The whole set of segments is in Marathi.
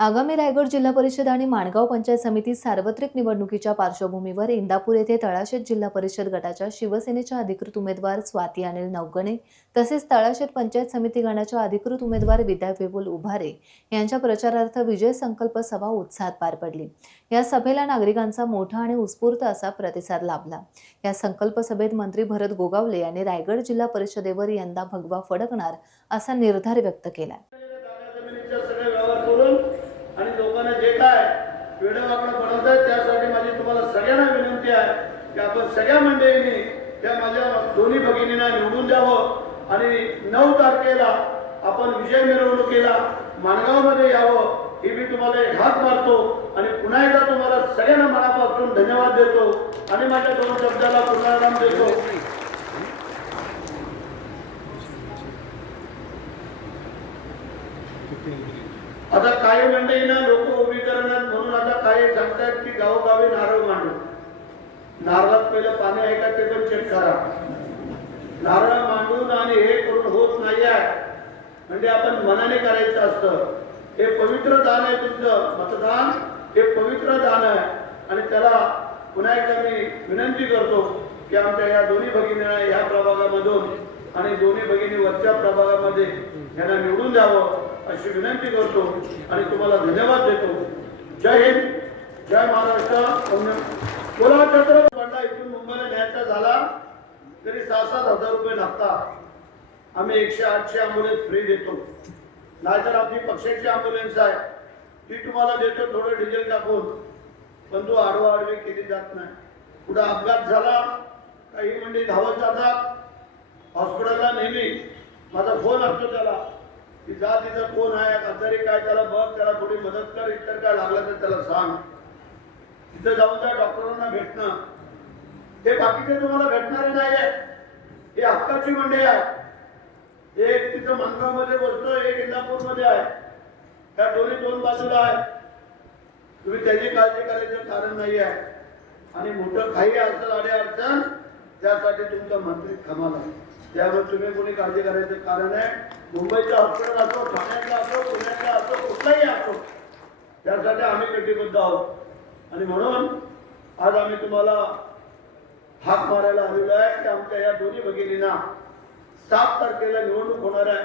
आगामी रायगड जिल्हा परिषद आणि माणगाव पंचायत समिती सार्वत्रिक निवडणुकीच्या पार्श्वभूमीवर इंदापूर येथे तळाशेत जिल्हा परिषद गटाच्या शिवसेनेच्या अधिकृत उमेदवार स्वाती अनिल नवगणे तसेच तळाशेत पंचायत समिती गणाच्या अधिकृत उमेदवार विद्या विपुल उभारे यांच्या प्रचारार्थ विजय संकल्प सभा उत्साहात पार पडली। या सभेला नागरिकांचा मोठा आणि उत्स्फूर्त असा प्रतिसाद लाभला। या संकल्प सभेत मंत्री भरत गोगावले यांनी रायगड जिल्हा परिषदेवर यंदा भगवा फडकणार असा निर्धार व्यक्त केला। आणि लोकांना जे काय वेळेवाकडं बनवतात त्यासाठी माझी तुम्हाला सगळ्यांना विनंती आहे की आपण सगळ्या मंडळींनी त्या माझ्या दोन्ही भगिनींना निवडून द्यावं आणि 9 तारखेला आपण विजय मिरवणुकीला माणगावमध्ये यावं ही मी तुम्हाला एक हाक मारतो आणि पुन्हा एकदा तुम्हाला सगळ्यांना मनापासून धन्यवाद देतो आणि माझ्या 2 शब्दाला पूर्णविराम देतो। आता काही मंडळींना लोक उभी करणार म्हणून आता काही सांगतात की गावोगावी नारळ मांडू। नारळात पहिलं पाणी आहे का ते पण चेक करा। नारळ मांडून आणि हे करून होत नाही आहे, म्हणजे आपण मनाने करायचं असतं। हे पवित्र दान आहे, तुमचं मतदान हे पवित्र दान आहे आणि त्याला पुन्हा एकदा मी विनंती करतो की आमच्या या दोन्ही भगिनींना या प्रभागामधून आणि दोन्ही भगिनी वरच्या प्रभागामध्ये यांना निवडून द्यावं अशी विनंती करतो आणि तुम्हाला धन्यवाद देतो। जय हिंद, जय महाराष्ट्र। कोल्हा छत्रपती इथून मुंबईला न्यायचा झाला तरी 6-7 हजार रुपये लागतात। आम्ही 108ची ॲम्ब्युलन्स फ्री देतो, नाहीतर आपली पक्षाची ॲम्ब्युलन्स आहे ती तुम्हाला देतो थोडं डिझेल टाकून, पण तो आडवाआडवी केली जात नाही। पुढे अपघात झाला काही मंडळी धावत जातात हॉस्पिटलला, नेहमी माझा फोन असतो त्याला की जा तिथं कोण आहे आजारी काय त्याला बघ, त्याला थोडी मदत कर, इतर काय लागलं तर त्याला सांग। तिथं जाऊन त्या डॉक्टरांना भेटणं हे बाकीचे तुम्हाला भेटणारे नाही आहे। हे हक्काची मंडळी आहे। एक तिथं माणगावमध्ये बसतो, एक इंदापूरमध्ये आहे, त्या दोन्ही 2 बाजूला आहे। तुम्ही त्याची काळजी करायचं कारण नाही आहे आणि मोठं काही असेल अडचण त्यासाठी तुमचा मंत्री कमाल आहे, त्यामुळे तुम्ही कोणी काळजी करायचं कारण आहे। मुंबईचं हॉस्पिटल असो, ठाण्याचं असो, पुण्याचं असो, कुठलाही असो, त्यासाठी आम्ही कटिबद्ध आहोत आणि म्हणून आज आम्ही तुम्हाला हाक मारायला आलेलो आहे की आमच्या या दोन्ही भगिनींना 7 तारखेला निवडणूक होणार आहे।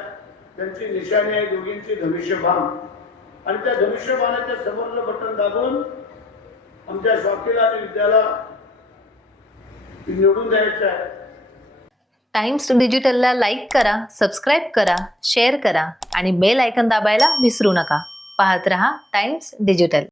त्यांची निशाणी आहे दोघींची धनुष्यबाण आणि त्या धनुष्यबाणाच्या समोरचं बटन दाबून आमच्या स्वातीला आणि विद्याला निवडून द्यायचं आहे। टाइम्स डिजिटलला लाईक करा, सबस्क्राइब करा, शेअर करा आणि बेल आयकॉन दाबायला विसरू नका। पाहत रहा टाइम्स डिजिटल।